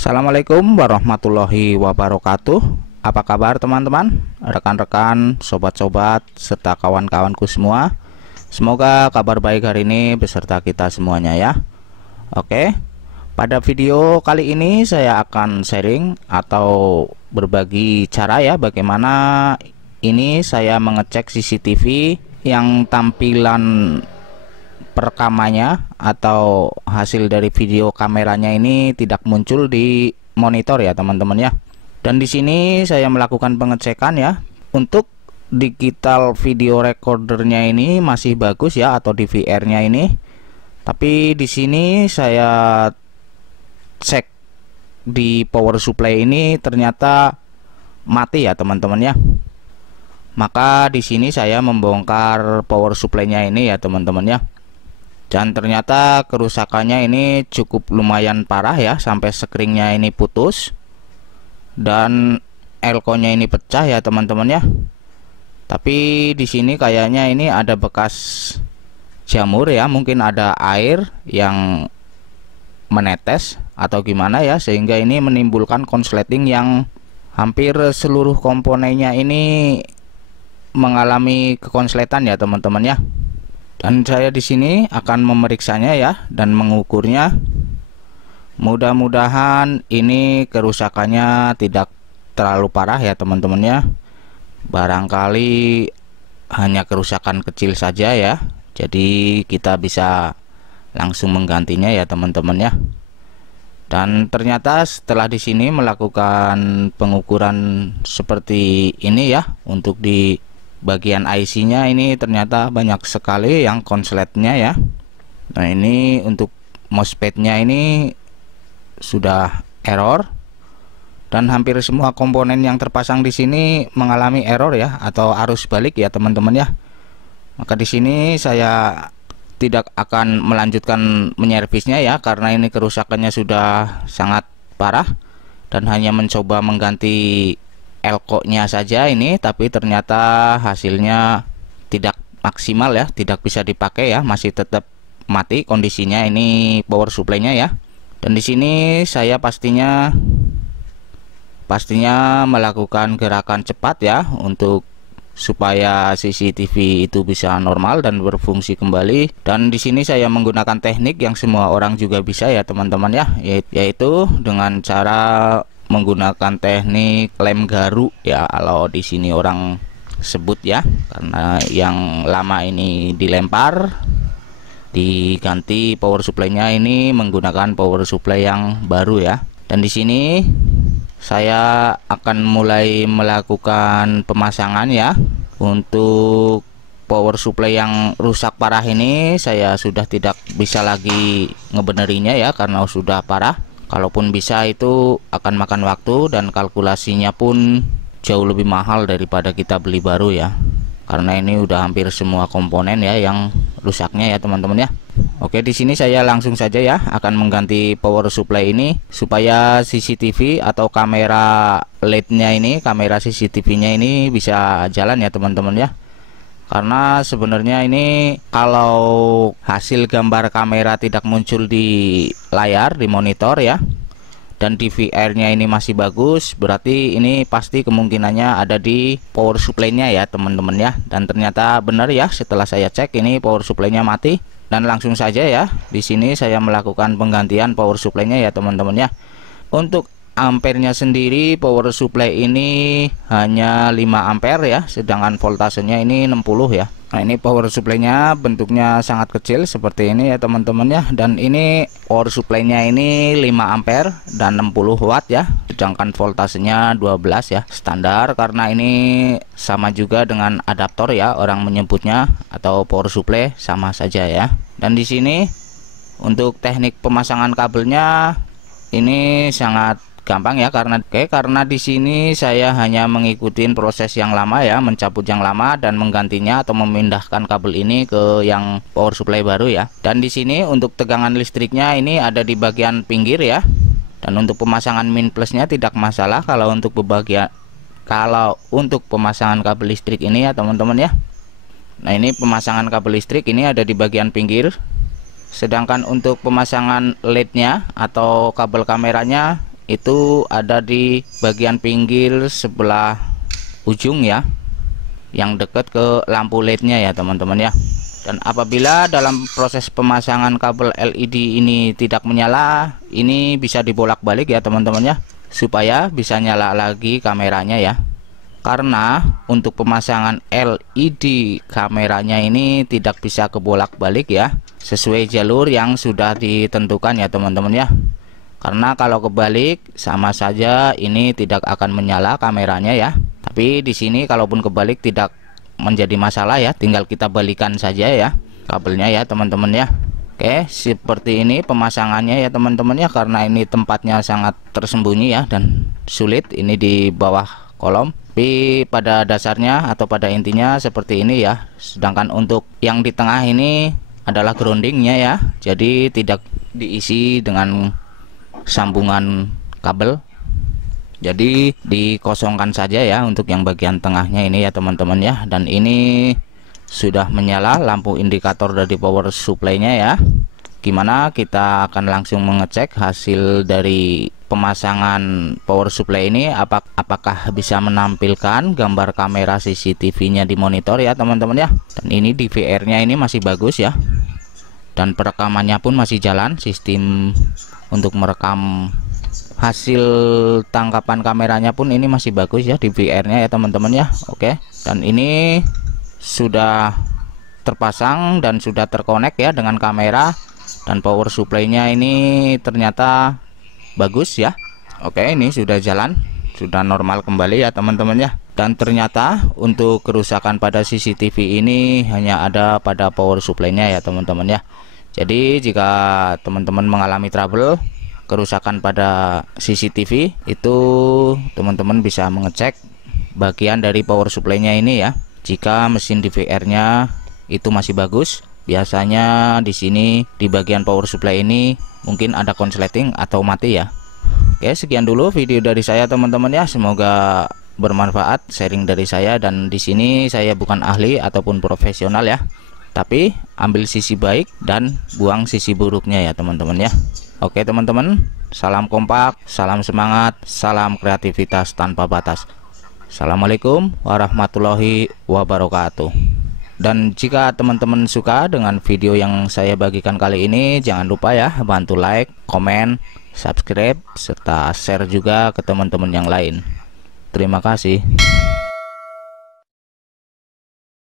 Assalamualaikum warahmatullahi wabarakatuh. Apa kabar teman-teman, rekan-rekan, sobat-sobat, serta kawan-kawanku semua? Semoga kabar baik hari ini beserta kita semuanya ya. Oke, pada video kali ini saya akan sharing atau berbagi cara ya bagaimana ini saya mengecek CCTV yang tampilan perekamannya atau hasil dari video kameranya ini tidak muncul di monitor ya teman-teman ya. Dan di sini saya melakukan pengecekan ya. Untuk digital video recordernya ini masih bagus ya, atau DVR-nya ini. Tapi di sini saya cek di power supply ini ternyata mati ya teman-teman ya. Maka di sini saya membongkar power supply-nya ini ya teman-teman ya. Dan ternyata kerusakannya ini cukup lumayan parah ya, sampai sekringnya ini putus dan elko-nya ini pecah ya teman-teman ya. Tapi di sini kayaknya ini ada bekas jamur ya, mungkin ada air yang menetes atau gimana ya, sehingga ini menimbulkan konsleting yang hampir seluruh komponennya ini mengalami kekonsletan ya teman-teman ya. Dan saya di sini akan memeriksanya ya dan mengukurnya. Mudah-mudahan ini kerusakannya tidak terlalu parah ya teman-teman ya. Barangkali hanya kerusakan kecil saja ya. Jadi kita bisa langsung menggantinya ya teman-teman ya. Dan ternyata setelah di sini melakukan pengukuran seperti ini ya, untuk di bagian IC-nya ini ternyata banyak sekali yang konsletnya ya. Nah, ini untuk MOSFET-nya ini sudah error, dan hampir semua komponen yang terpasang di sini mengalami error ya, atau arus balik ya teman-teman ya. Maka di sini saya tidak akan melanjutkan menyervisnya ya, karena ini kerusakannya sudah sangat parah, dan hanya mencoba mengganti elko-nya saja ini, tapi ternyata hasilnya tidak maksimal ya, tidak bisa dipakai ya, masih tetap mati kondisinya ini power supply-nya ya. Dan di sini saya pastinya melakukan gerakan cepat ya, untuk supaya CCTV itu bisa normal dan berfungsi kembali. Dan di sini saya menggunakan teknik yang semua orang juga bisa ya teman-teman ya, yaitu dengan cara menggunakan teknik lem garu ya, kalau di sini orang sebut ya, karena yang lama ini dilempar, diganti power supply-nya ini menggunakan power supply yang baru ya. Dan di sini saya akan mulai melakukan pemasangan ya. Untuk power supply yang rusak parah ini saya sudah tidak bisa lagi ngebenerinya ya, karena sudah parah. Kalaupun bisa itu akan makan waktu, dan kalkulasinya pun jauh lebih mahal daripada kita beli baru ya, karena ini udah hampir semua komponen ya yang rusaknya ya teman-teman ya. Oke, di sini saya langsung saja ya akan mengganti power supply ini supaya CCTV atau kamera LED-nya ini, kamera CCTV-nya ini bisa jalan ya teman-teman ya. Karena sebenarnya ini kalau hasil gambar kamera tidak muncul di layar, di monitor ya, dan DVR-nya ini masih bagus, berarti ini pasti kemungkinannya ada di power supply-nya ya teman-teman ya. Dan ternyata benar ya, setelah saya cek ini power supply-nya mati. Dan langsung saja ya, di sini saya melakukan penggantian power supply-nya ya teman-teman ya. Untuk ampernya sendiri power supply ini hanya 5 ampere ya, sedangkan voltasenya ini 60 ya. Nah, ini power supply-nya bentuknya sangat kecil seperti ini ya teman-teman ya. Dan ini power supply-nya ini 5 ampere dan 60 watt ya, sedangkan voltasenya 12 ya, standar, karena ini sama juga dengan adaptor ya, orang menyebutnya, atau power supply sama saja ya. Dan di sini untuk teknik pemasangan kabelnya ini sangat gampang ya, karena di sini saya hanya mengikuti proses yang lama ya, mencabut yang lama dan menggantinya atau memindahkan kabel ini ke yang power supply baru ya. Dan di sini untuk tegangan listriknya ini ada di bagian pinggir ya. Dan untuk pemasangan min plusnya tidak masalah kalau untuk pemasangan kabel listrik ini ya teman-teman ya. Nah, ini pemasangan kabel listrik ini ada di bagian pinggir. Sedangkan untuk pemasangan LED-nya atau kabel kameranya itu ada di bagian pinggir sebelah ujung ya, yang dekat ke lampu LED-nya ya teman-teman ya. Dan apabila dalam proses pemasangan kabel LED ini tidak menyala, ini bisa dibolak-balik ya teman-teman ya, supaya bisa nyala lagi kameranya ya. Karena untuk pemasangan LED kameranya ini tidak bisa kebolak-balik ya, sesuai jalur yang sudah ditentukan ya teman-teman ya. Karena kalau kebalik sama saja ini tidak akan menyala kameranya ya. Tapi di sini kalaupun kebalik tidak menjadi masalah ya, tinggal kita balikan saja ya kabelnya ya teman-teman ya. Oke, seperti ini pemasangannya ya teman-teman ya, karena ini tempatnya sangat tersembunyi ya dan sulit, ini di bawah kolom. Tapi pada dasarnya atau pada intinya seperti ini ya. Sedangkan untuk yang di tengah ini adalah groundingnya ya, jadi tidak diisi dengan sambungan kabel, jadi dikosongkan saja ya untuk yang bagian tengahnya ini ya teman-teman ya. Dan ini sudah menyala lampu indikator dari power supply-nya ya. Gimana, kita akan langsung mengecek hasil dari pemasangan power supply ini, apakah bisa menampilkan gambar kamera CCTV-nya di monitor ya teman-teman ya. Dan ini DVR-nya ini masih bagus ya, dan perekamannya pun masih jalan. Sistem untuk merekam hasil tangkapan kameranya pun ini masih bagus ya, DVR-nya ya teman-teman ya. Oke, dan ini sudah terpasang dan sudah terkonek ya dengan kamera, dan power supply-nya ini ternyata bagus ya. Oke, ini sudah jalan, sudah normal kembali ya teman-teman ya. Dan ternyata untuk kerusakan pada CCTV ini hanya ada pada power supply-nya ya teman-teman ya. Jadi jika teman-teman mengalami trouble kerusakan pada CCTV itu, teman-teman bisa mengecek bagian dari power supply-nya ini ya. Jika mesin DVR-nya itu masih bagus, biasanya di sini di bagian power supply ini mungkin ada konsleting atau mati ya. Oke, sekian dulu video dari saya teman-teman ya, semoga bermanfaat sharing dari saya. Dan di sini saya bukan ahli ataupun profesional ya, tapi ambil sisi baik dan buang sisi buruknya ya teman-teman ya. Oke teman-teman, salam kompak, salam semangat, salam kreativitas tanpa batas. Assalamualaikum warahmatullahi wabarakatuh. Dan jika teman-teman suka dengan video yang saya bagikan kali ini, jangan lupa ya bantu like, komen, subscribe, serta share juga ke teman-teman yang lain. Terima kasih.